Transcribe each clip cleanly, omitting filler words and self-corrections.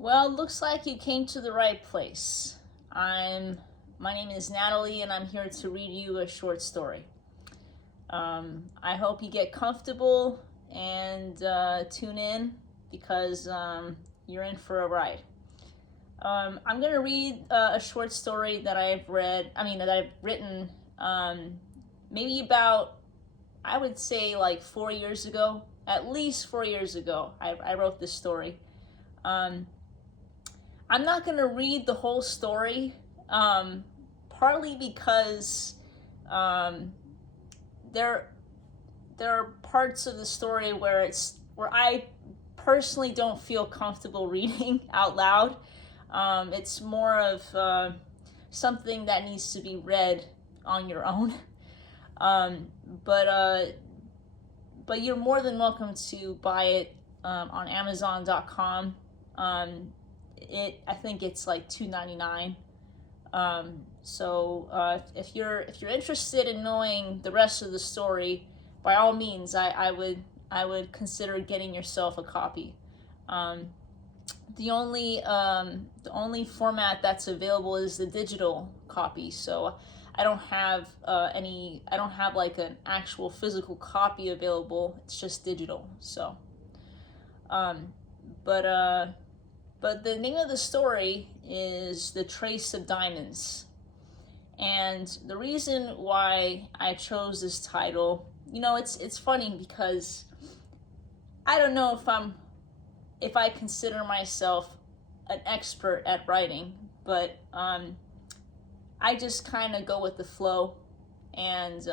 Well, looks like you came to the right place. My name is Natalie, and I'm here to read you a short story. I hope you get comfortable and tune in because you're in for a ride. I'm gonna read a short story that that I've written maybe about, I would say, like 4 years ago. At least 4 years ago, I wrote this story. Um, I'm not going to read the whole story, partly because um, there there are parts of the story where I personally don't feel comfortable reading out loud. It's more of something that needs to be read on your own. Um, but uh, but you're more than welcome to buy it on Amazon.com. I think it's like $2.99. If you're interested in knowing the rest of the story, by all means, I would consider getting yourself a copy. Um, the only format that's available is the digital copy. So I don't have like an actual physical copy available. It's just digital. So, um, but uh, but the name of the story is The Trace of Diamonds. And the reason why I chose this title, it's funny because I don't know if I consider myself an expert at writing, but I just kind of go with the flow, and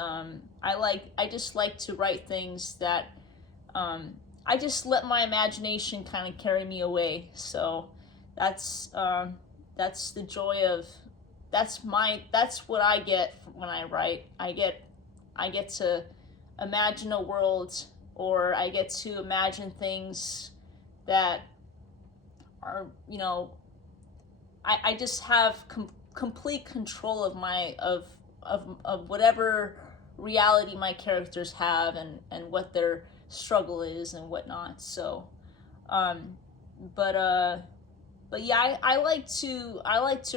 I just like to write things that um, I just let my imagination kind of carry me away. So that's that's the joy of that's what I get when I write. I get to imagine a world, or I get to imagine things that are, I just have complete control of of whatever reality my characters have, and what their struggle is and whatnot. So, um, but uh, but yeah, I like to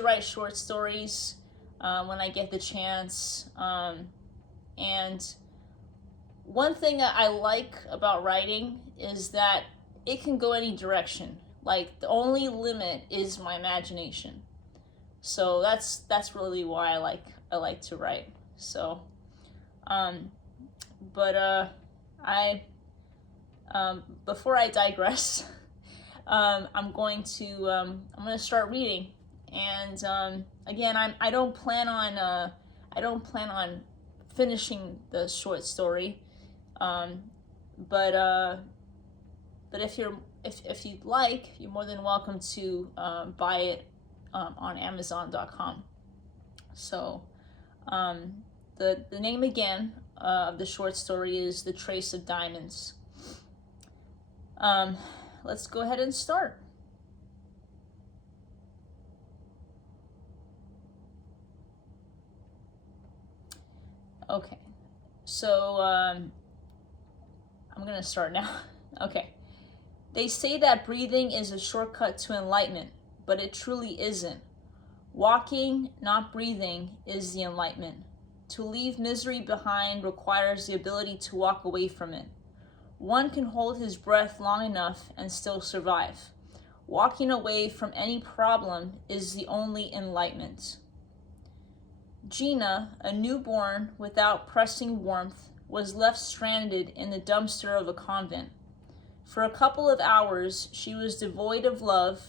write short stories when I get the chance. And one thing that I like about writing is that it can go any direction. Like, the only limit is my imagination. So that's really why I like to write. So, um, but I before I digress, I'm going to start reading, and again, I don't plan on finishing the short story, um, but uh, but if you'd like, you're more than welcome to buy it on Amazon.com. So, um, the name again of the short story is The Trace of Diamonds. Um, let's go ahead and start. Okay, so I'm gonna start now. Okay. They say that breathing is a shortcut to enlightenment, but it truly isn't. Walking, not breathing, is the enlightenment. To leave misery behind requires the ability to walk away from it. One can hold his breath long enough and still survive. Walking away from any problem is the only enlightenment. Gina, a newborn without pressing warmth, was left stranded in the dumpster of a convent. For a couple of hours, she was devoid of love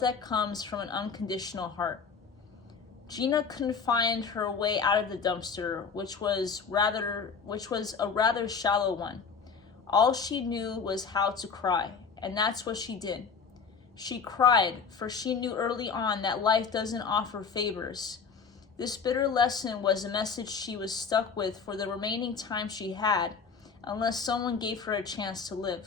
that comes from an unconditional heart. Gina couldn't find her way out of the dumpster, which was a rather shallow one. All she knew was how to cry, and that's what she did. She cried, for she knew early on that life doesn't offer favors. This bitter lesson was a message she was stuck with for the remaining time she had, unless someone gave her a chance to live.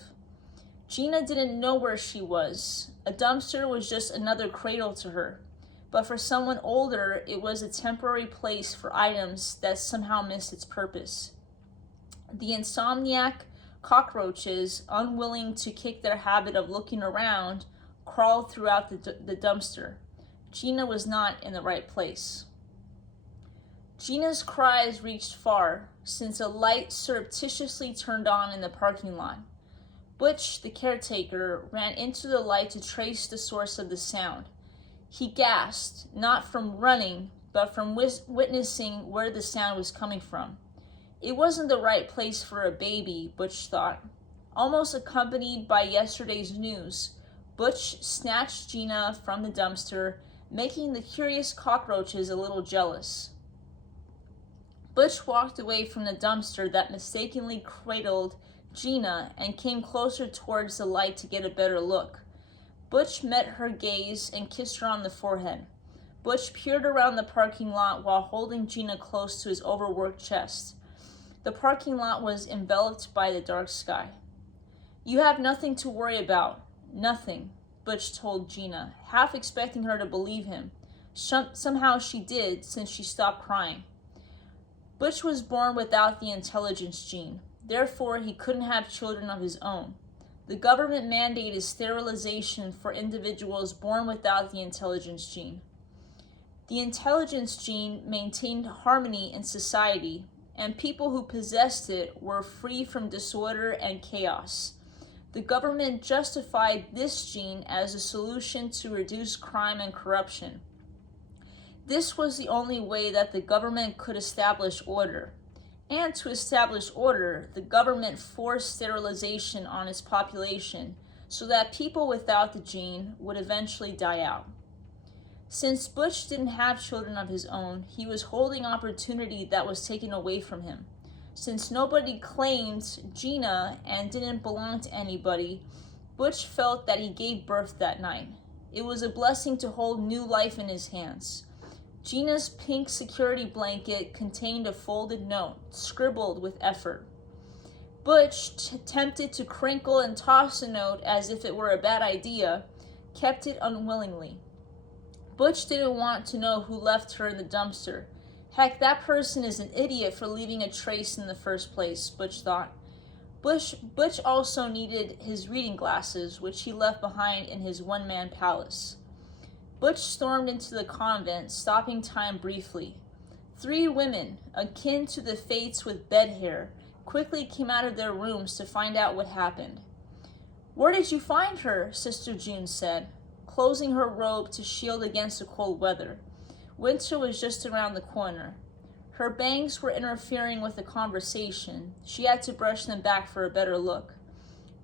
Gina didn't know where she was. A dumpster was just another cradle to her. But for someone older, it was a temporary place for items that somehow missed its purpose. The insomniac cockroaches, unwilling to kick their habit of looking around, crawled throughout the dumpster. Gina was not in the right place. Gina's cries reached far, since a light surreptitiously turned on in the parking lot. Butch, the caretaker, ran into the light to trace the source of the sound. He gasped, not from running, but from witnessing where the sound was coming from. It wasn't the right place for a baby, Butch thought. Almost accompanied by yesterday's news, Butch snatched Gina from the dumpster, making the curious cockroaches a little jealous. Butch walked away from the dumpster that mistakenly cradled Gina and came closer towards the light to get a better look. Butch met her gaze and kissed her on the forehead. Butch peered around the parking lot while holding Gina close to his overworked chest. The parking lot was enveloped by the dark sky. "You have nothing to worry about. Nothing," Butch told Gina, half expecting her to believe him. Somehow she did, since she stopped crying. Butch was born without the intelligence gene. Therefore, he couldn't have children of his own. The government mandated sterilization for individuals born without the intelligence gene. The intelligence gene maintained harmony in society, and people who possessed it were free from disorder and chaos. The government justified this gene as a solution to reduce crime and corruption. This was the only way that the government could establish order. And to establish order, the government forced sterilization on its population so that people without the gene would eventually die out. Since Butch didn't have children of his own, he was holding opportunity that was taken away from him. Since nobody claimed Gina and didn't belong to anybody, Butch felt that he gave birth that night. It was a blessing to hold new life in his hands. Gina's pink security blanket contained a folded note, scribbled with effort. Butch, tempted to crinkle and toss the note as if it were a bad idea, kept it unwillingly. Butch didn't want to know who left her in the dumpster. Heck, that person is an idiot for leaving a trace in the first place, Butch thought. Butch also needed his reading glasses, which he left behind in his one-man palace. Butch stormed into the convent, stopping time briefly. 3 women, akin to the Fates with bed hair, quickly came out of their rooms to find out what happened. "Where did you find her?" Sister June said, closing her robe to shield against the cold weather. Winter was just around the corner. Her bangs were interfering with the conversation. She had to brush them back for a better look.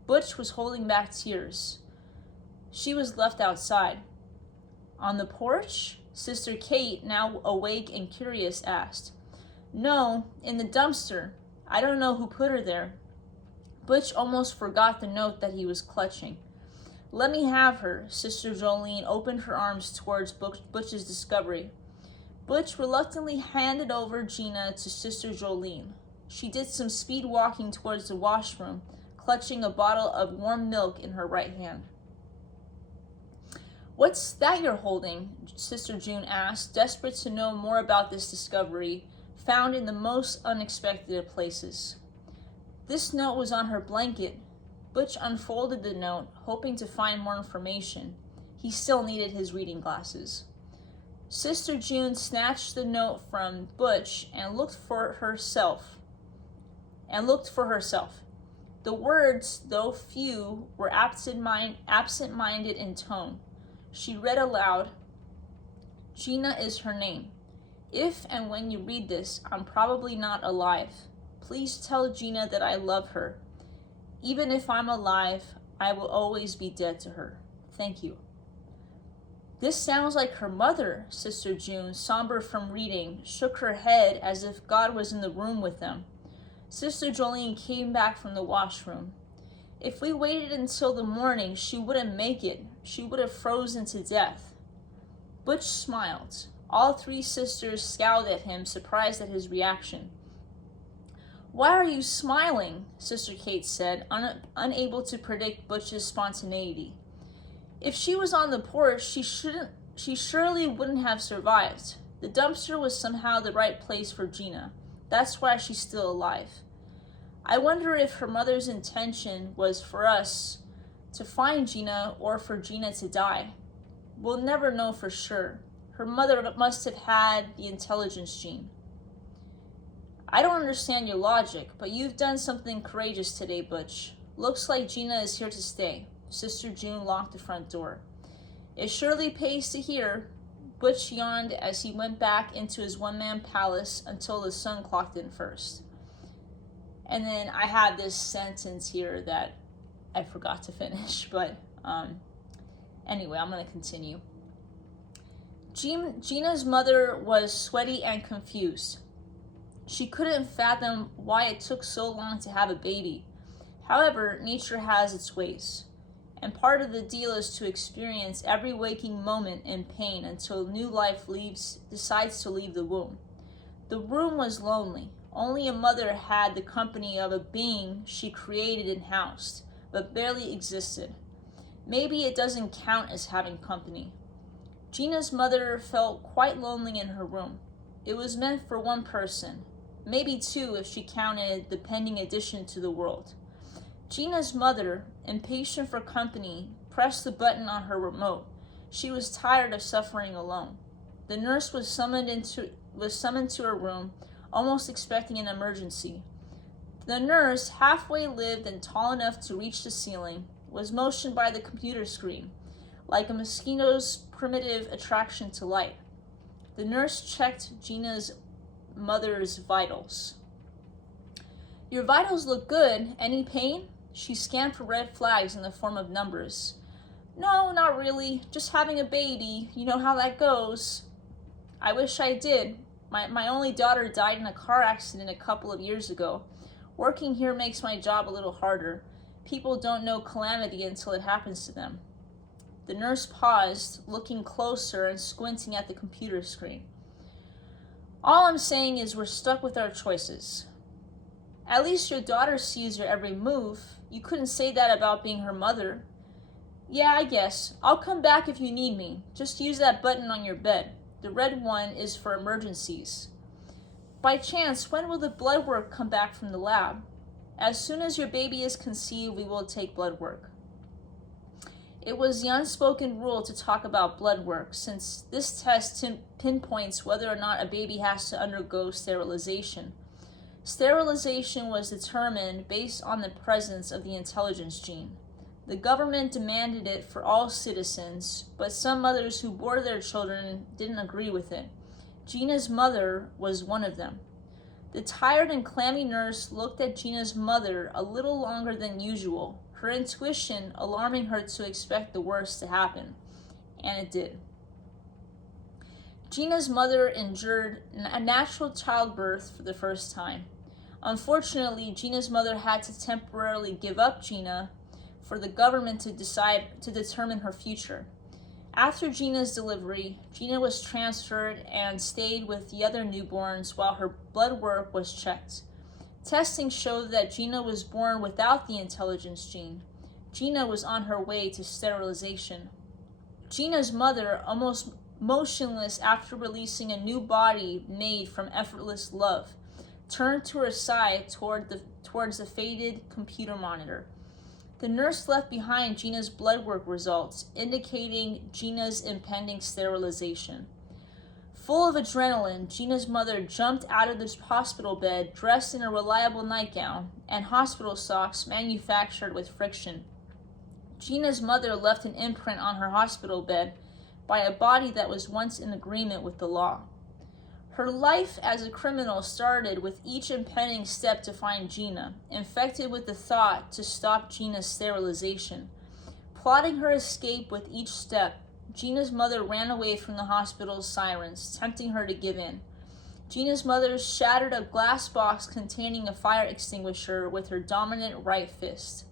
Butch was holding back tears. She was left outside. "On the porch?" Sister Kate, now awake and curious, asked. "No, in the dumpster. I don't know who put her there." Butch almost forgot the note that he was clutching. "Let me have her." Sister Jolene opened her arms towards Butch's discovery. Butch reluctantly handed over Gina to Sister Jolene. She did some speed walking towards the washroom, clutching a bottle of warm milk in her right hand. "What's that you're holding?" Sister June asked, desperate to know more about this discovery, found in the most unexpected of places. This note was on her blanket. Butch unfolded the note, hoping to find more information. He still needed his reading glasses. Sister June snatched the note from Butch and looked for herself. The words, though few, were absent-minded in tone. She read aloud, "Gina is her name. If and when you read this, I'm probably not alive. Please tell Gina that I love her. Even if I'm alive, I will always be dead to her. Thank you." "This sounds like her mother," Sister June, somber from reading, shook her head as if God was in the room with them. Sister Jolene came back from the washroom. "If we waited until the morning, she wouldn't make it. She would have frozen to death." Butch smiled. All 3 sisters scowled at him, surprised at his reaction. "Why are you smiling?" Sister Kate said, unable to predict Butch's spontaneity. "If she was on the porch, she surely wouldn't have survived. The dumpster was somehow the right place for Gina. That's why she's still alive. I wonder if her mother's intention was for us to find Gina or for Gina to die? We'll never know for sure. Her mother must have had the intelligence gene. I don't understand your logic, but you've done something courageous today, Butch. Looks like Gina is here to stay. Sister June locked the front door. It surely pays to hear. Butch yawned as he went back into his one-man palace until the sun clocked in first. And then I had this sentence here that I forgot to finish, but anyway, I'm going to continue. Gina's mother was sweaty and confused. She couldn't fathom why it took so long to have a baby. However, nature has its ways, and part of the deal is to experience every waking moment in pain until new life decides to leave the womb. The room was lonely. Only a mother had the company of a being she created and housed, but barely existed. Maybe it doesn't count as having company. Gina's mother felt quite lonely in her room. It was meant for one person, maybe two if she counted the pending addition to the world. Gina's mother, impatient for company, pressed the button on her remote. She was tired of suffering alone. The nurse was summoned to her room, almost expecting an emergency. The nurse, halfway lived and tall enough to reach the ceiling, was motioned by the computer screen, like a mosquito's primitive attraction to light. The nurse checked Gina's mother's vitals. Your vitals look good. Any pain? She scanned for red flags in the form of numbers. No, not really. Just having a baby. You know how that goes. I wish I did. My only daughter died in a car accident a couple of years ago. Working here makes my job a little harder. People don't know calamity until it happens to them. The nurse paused, looking closer and squinting at the computer screen. All I'm saying is we're stuck with our choices. At least your daughter sees your every move. You couldn't say that about being her mother. Yeah, I guess. I'll come back if you need me. Just use that button on your bed. The red one is for emergencies. By chance, when will the blood work come back from the lab? As soon as your baby is conceived, we will take blood work. It was the unspoken rule to talk about blood work, since this test pinpoints whether or not a baby has to undergo sterilization. Sterilization was determined based on the presence of the intelligence gene. The government demanded it for all citizens, but some mothers who bore their children didn't agree with it. Gina's mother was one of them. The tired and clammy nurse looked at Gina's mother a little longer than usual, her intuition alarming her to expect the worst to happen. And it did. Gina's mother endured a natural childbirth for the first time. Unfortunately, Gina's mother had to temporarily give up Gina for the government to determine her future. After Gina's delivery, Gina was transferred and stayed with the other newborns while her blood work was checked. Testing showed that Gina was born without the intelligence gene. Gina was on her way to sterilization. Gina's mother, almost motionless after releasing a new body made from effortless love, turned to her side towards the faded computer monitor. The nurse left behind Gina's blood work results, indicating Gina's impending sterilization. Full of adrenaline, Gina's mother jumped out of the hospital bed, dressed in a reliable nightgown and hospital socks manufactured with friction. Gina's mother left an imprint on her hospital bed by a body that was once in agreement with the law. Her life as a criminal started with each impending step to find Gina, infected with the thought to stop Gina's sterilization. Plotting her escape with each step, Gina's mother ran away from the hospital's sirens, tempting her to give in. Gina's mother shattered a glass box containing a fire extinguisher with her dominant right fist.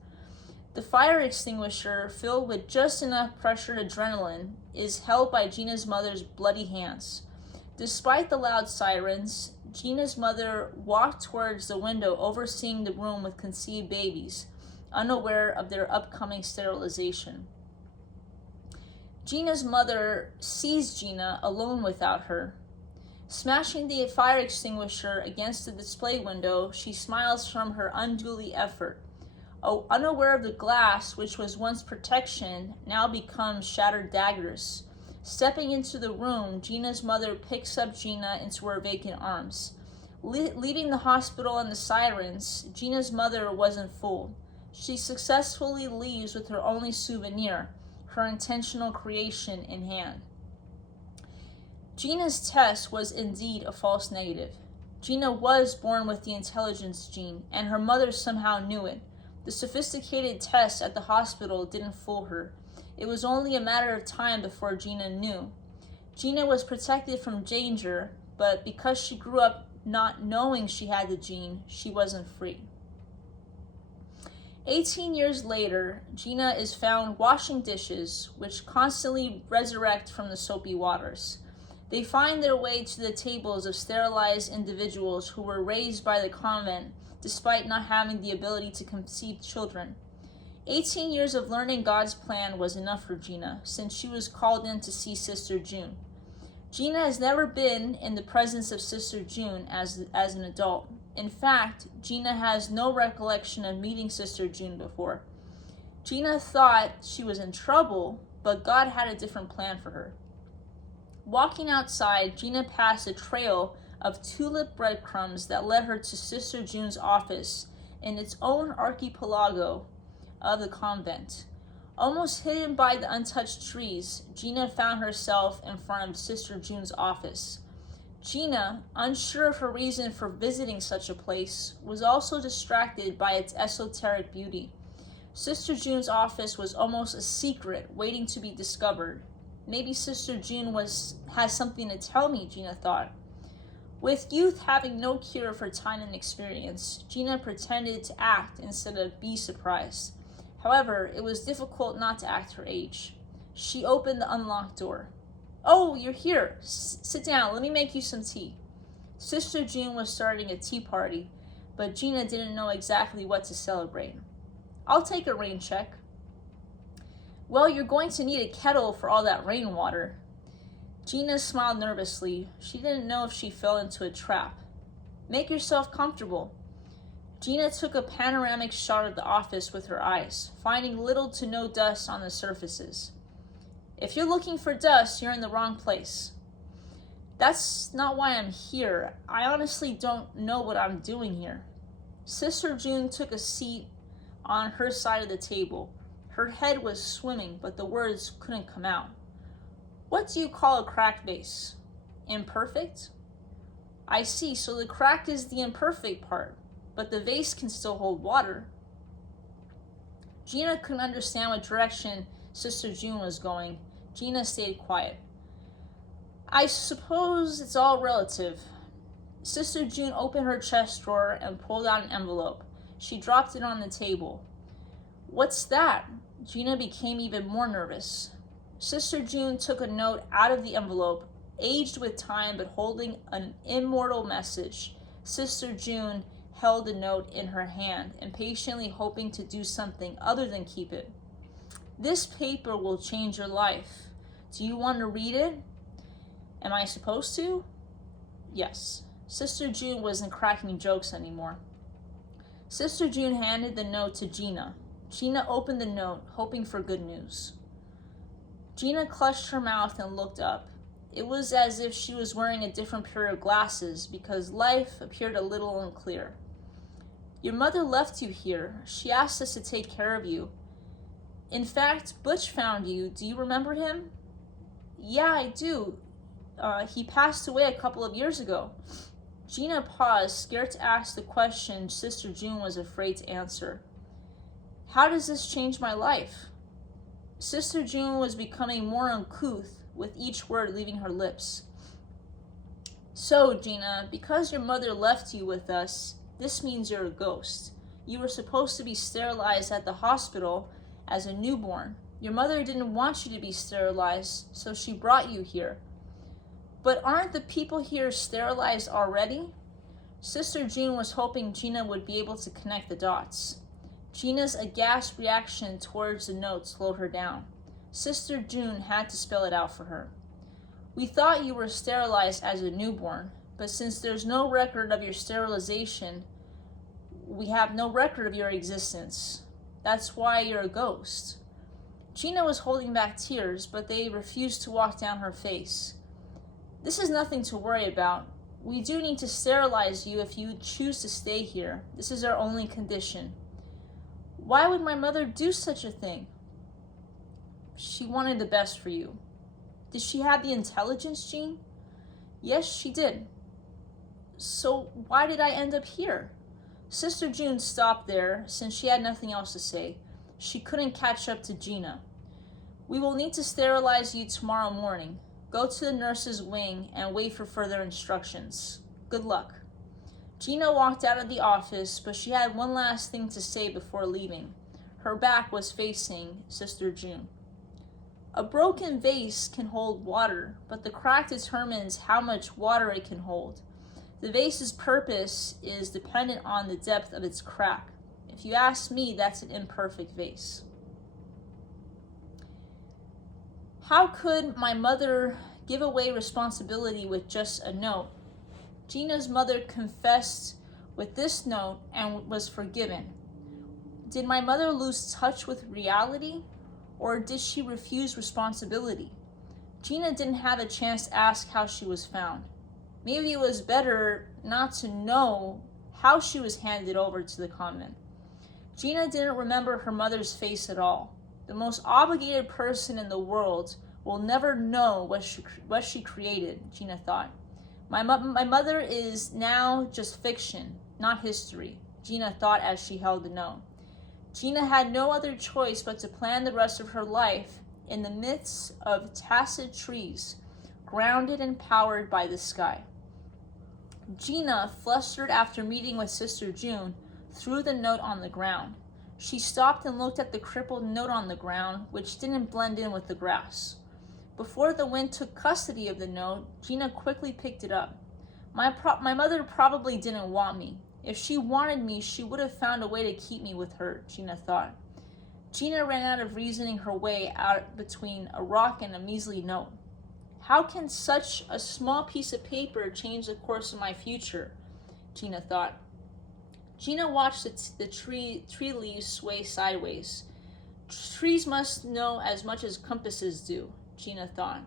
The fire extinguisher, filled with just enough pressured adrenaline, is held by Gina's mother's bloody hands. Despite the loud sirens, Gina's mother walked towards the window overseeing the room with conceived babies, unaware of their upcoming sterilization. Gina's mother sees Gina alone without her. Smashing the fire extinguisher against the display window, she smiles from her unduly effort. unaware of the glass, which was once protection, now becomes shattered daggers. Stepping into the room, Gina's mother picks up Gina into her vacant arms. Leaving the hospital and the sirens, Gina's mother wasn't fooled. She successfully leaves with her only souvenir, her intentional creation in hand. Gina's test was indeed a false negative. Gina was born with the intelligence gene, and her mother somehow knew it. The sophisticated tests at the hospital didn't fool her. It was only a matter of time before Gina knew. Gina was protected from danger, but because she grew up not knowing she had the gene, she wasn't free. 18 years later, Gina is found washing dishes, which constantly resurrect from the soapy waters. They find their way to the tables of sterilized individuals who were raised by the convent despite not having the ability to conceive children. 18 years of learning God's plan was enough for Gina, since she was called in to see Sister June. Gina has never been in the presence of Sister June as an adult. In fact, Gina has no recollection of meeting Sister June before. Gina thought she was in trouble, but God had a different plan for her. Walking outside, Gina passed a trail of tulip breadcrumbs that led her to Sister June's office in its own archipelago of the convent. Almost hidden by the untouched trees, Gina found herself in front of Sister June's office. Gina, unsure of her reason for visiting such a place, was also distracted by its esoteric beauty. Sister June's office was almost a secret waiting to be discovered. Maybe Sister June has something to tell me, Gina thought. With youth having no cure for time and experience, Gina pretended to act instead of be surprised. However, it was difficult not to act her age. She opened the unlocked door. "Oh, you're here. Sit down. Let me make you some tea." Sister June was starting a tea party, but Gina didn't know exactly what to celebrate. "I'll take a rain check." "Well, you're going to need a kettle for all that rainwater." Gina smiled nervously. She didn't know if she fell into a trap. "Make yourself comfortable." Gina took a panoramic shot of the office with her eyes, finding little to no dust on the surfaces. "If you're looking for dust, you're in the wrong place." "That's not why I'm here. I honestly don't know what I'm doing here." Sister June took a seat on her side of the table. Her head was swimming, but the words couldn't come out. "What do you call a cracked vase?" "Imperfect?" "I see, so the crack is the imperfect part, but the vase can still hold water." Gina couldn't understand what direction Sister June was going. Gina stayed quiet. "I suppose it's all relative." Sister June opened her chest drawer and pulled out an envelope. She dropped it on the table. "What's that?" Gina became even more nervous. Sister June took a note out of the envelope, aged with time but holding an immortal message. Sister June held the note in her hand, impatiently hoping to do something other than keep it. "This paper will change your life. Do you want to read it?" "Am I supposed to?" "Yes." Sister June wasn't cracking jokes anymore. Sister June handed the note to Gina. Gina opened the note, hoping for good news. Gina clutched her mouth and looked up. It was as if she was wearing a different pair of glasses because life appeared a little unclear. "Your mother left you here. She asked us to take care of you. In fact, Butch found you. Do you remember him?" "Yeah, I do. He passed away a couple of years ago." Gina paused, scared to ask the question Sister June was afraid to answer. "How does this change my life?" Sister June was becoming more uncouth with each word leaving her lips. "So, Gina, because your mother left you with us, this means you're a ghost. You were supposed to be sterilized at the hospital as a newborn. Your mother didn't want you to be sterilized, so she brought you here." "But aren't the people here sterilized already?" Sister June was hoping Gina would be able to connect the dots. Gina's aghast reaction towards the note slowed her down. Sister June had to spell it out for her. "We thought you were sterilized as a newborn, but since there's no record of your sterilization, we have no record of your existence." That's why you're a ghost. Gina was holding back tears, but they refused to walk down her face. This is nothing to worry about. We do need to sterilize you if you choose to stay here. This is our only condition. Why would my mother do such a thing? She wanted the best for you. Did she have the intelligence, Jean? Yes, she did. So why did I end up here? Sister June stopped there since she had nothing else to say. She couldn't catch up to Gina. We will need to sterilize you tomorrow morning. Go to the nurse's wing and wait for further instructions. Good luck. Gina walked out of the office, but she had one last thing to say before leaving. Her back was facing Sister June. A broken vase can hold water, but the crack determines how much water it can hold. The vase's purpose is dependent on the depth of its crack. If you ask me, that's an imperfect vase. How could my mother give away responsibility with just a note? Gina's mother confessed with this note and was forgiven. Did my mother lose touch with reality, or did she refuse responsibility? Gina didn't have a chance to ask how she was found. Maybe it was better not to know how she was handed over to the convent. Gina didn't remember her mother's face at all. The most obligated person in the world will never know what she created, Gina thought. My mother is now just fiction, not history, Gina thought as she held the note. Gina had no other choice but to plan the rest of her life in the midst of tacit trees, grounded and powered by the sky. Gina, flustered after meeting with Sister June, threw the note on the ground. She stopped and looked at the crippled note on the ground, which didn't blend in with the grass. Before the wind took custody of the note, Gina quickly picked it up. My mother probably didn't want me. If she wanted me, she would have found a way to keep me with her, Gina thought. Gina ran out of reasoning her way out between a rock and a measly note. How can such a small piece of paper change the course of my future? Gina thought. Gina watched the tree leaves sway sideways. Trees must know as much as compasses do, Gina thought.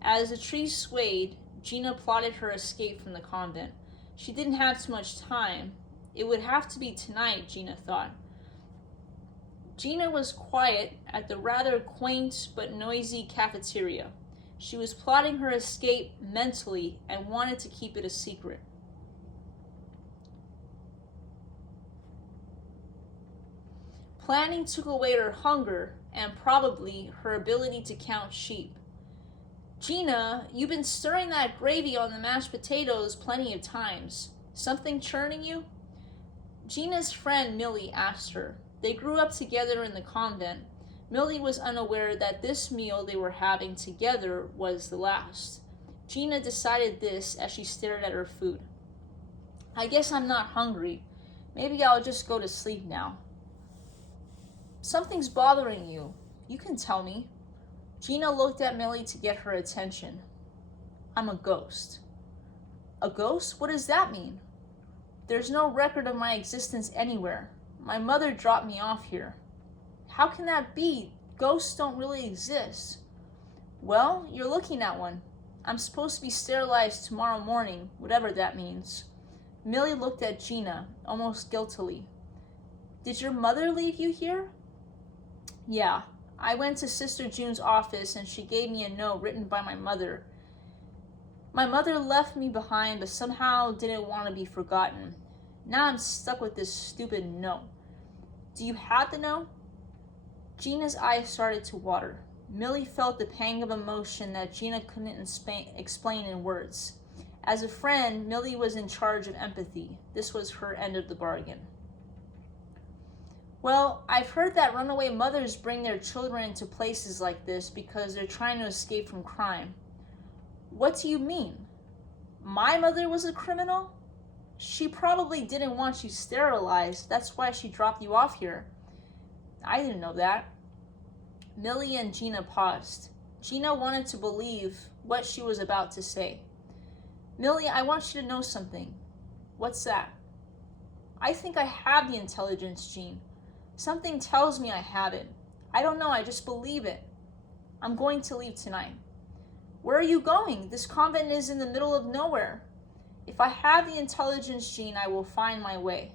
As the trees swayed, Gina plotted her escape from the convent. She didn't have too much time. It would have to be tonight, Gina thought. Gina was quiet at the rather quaint but noisy cafeteria. She was plotting her escape mentally and wanted to keep it a secret. Planning took away her hunger and probably her ability to count sheep. Gina, you've been stirring that gravy on the mashed potatoes plenty of times. Something churning you? Gina's friend Millie asked her. They grew up together in the convent. Millie was unaware that this meal they were having together was the last. Gina decided this as she stared at her food. I guess I'm not hungry. Maybe I'll just go to sleep now. Something's bothering you. You can tell me. Gina looked at Millie to get her attention. I'm a ghost. A ghost? What does that mean? There's no record of my existence anywhere. My mother dropped me off here. How can that be? Ghosts don't really exist. Well, you're looking at one. I'm supposed to be sterilized tomorrow morning, whatever that means. Millie looked at Gina, almost guiltily. Did your mother leave you here? Yeah. I went to Sister June's office and she gave me a note written by my mother. My mother left me behind but somehow didn't want to be forgotten. Now I'm stuck with this stupid note. Do you have the note? Gina's eyes started to water. Millie felt the pang of emotion that Gina couldn't explain in words. As a friend, Millie was in charge of empathy. This was her end of the bargain. Well, I've heard that runaway mothers bring their children into places like this because they're trying to escape from crime. What do you mean? My mother was a criminal? She probably didn't want you sterilized. That's why she dropped you off here. I didn't know that. Millie and Gina paused. Gina wanted to believe what she was about to say. Millie, I want you to know something. What's that? I think I have the intelligence gene. Something tells me I haven't. I don't know, I just believe it. I'm going to leave tonight. Where are you going? This convent is in the middle of nowhere. If I have the intelligence gene, I will find my way.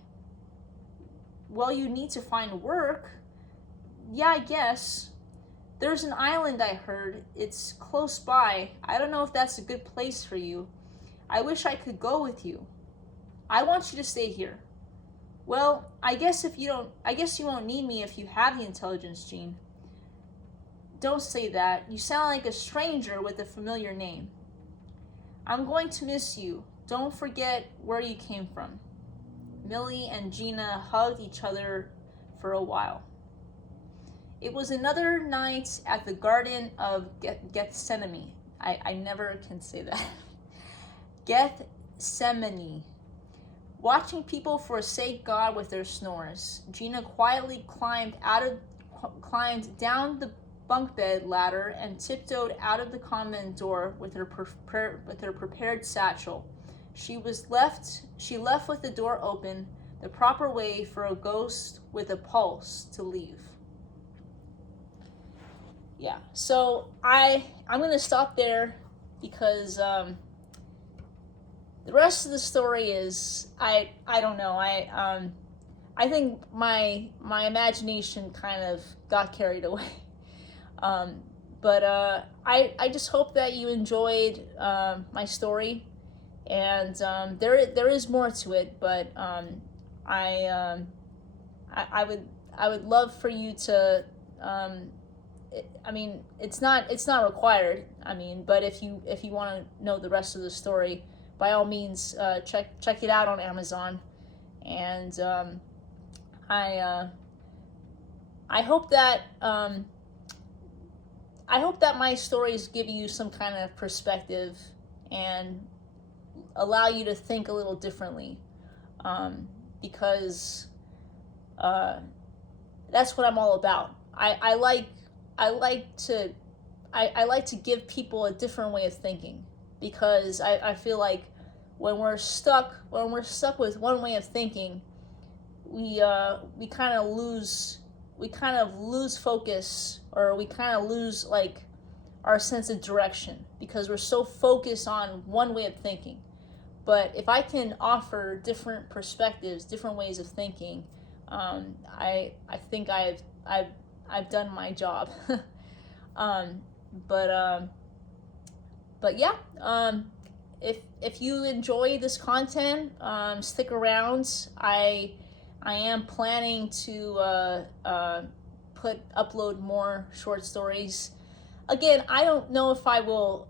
Well, you need to find work. Yeah, I guess. There's an island I heard. It's close by. I don't know if that's a good place for you. I wish I could go with you. I want you to stay here. Well, I guess you won't need me if you have the intelligence gene. Don't say that. You sound like a stranger with a familiar name. I'm going to miss you. Don't forget where you came from. Millie and Gina hugged each other for a while. It was another night at the Garden of Gethsemane. I never can say that. Gethsemane. Watching people forsake God with their snores, Gina quietly climbed down the bunk bed ladder and tiptoed out of the convent door with her prepared satchel. She left with the door open, the proper way for a ghost with a pulse to leave. Yeah, so I'm gonna stop there because the rest of the story is I don't know. I think my imagination kind of got carried away. But I just hope that you enjoyed my story, and there is more to it, but I would love for you to I mean, it's not required. I mean, but if you want to know the rest of the story, by all means, check it out on Amazon, and I hope that my stories give you some kind of perspective and allow you to think a little differently, because that's what I'm all about. I like to give people a different way of thinking, because I feel like when we're stuck with one way of thinking, we kind of lose focus, or we kind of lose like our sense of direction, because we're so focused on one way of thinking. But if I can offer different perspectives, different ways of thinking, I think I've done my job. But yeah, if you enjoy this content, stick around. I am planning to upload more short stories. Again, I don't know if I will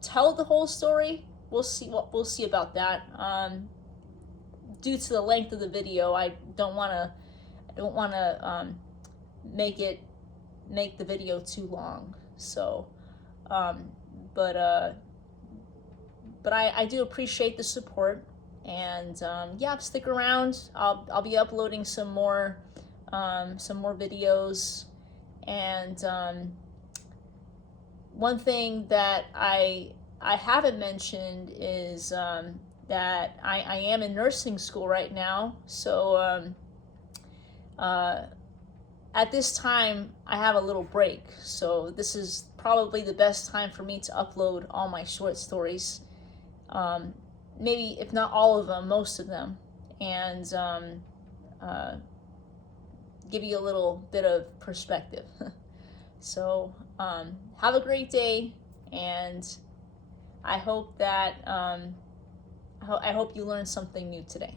tell the whole story. We'll see about that. Due to the length of the video, I don't want to make the video too long. So, but I do appreciate the support, and yeah, stick around. I'll be uploading some more videos, and one thing that I haven't mentioned is that I am in nursing school right now. So at this time, I have a little break. So this is probably the best time for me to upload all my short stories. Maybe, if not all of them, most of them. And give you a little bit of perspective. So have a great day, and I hope that I hope you learned something new today.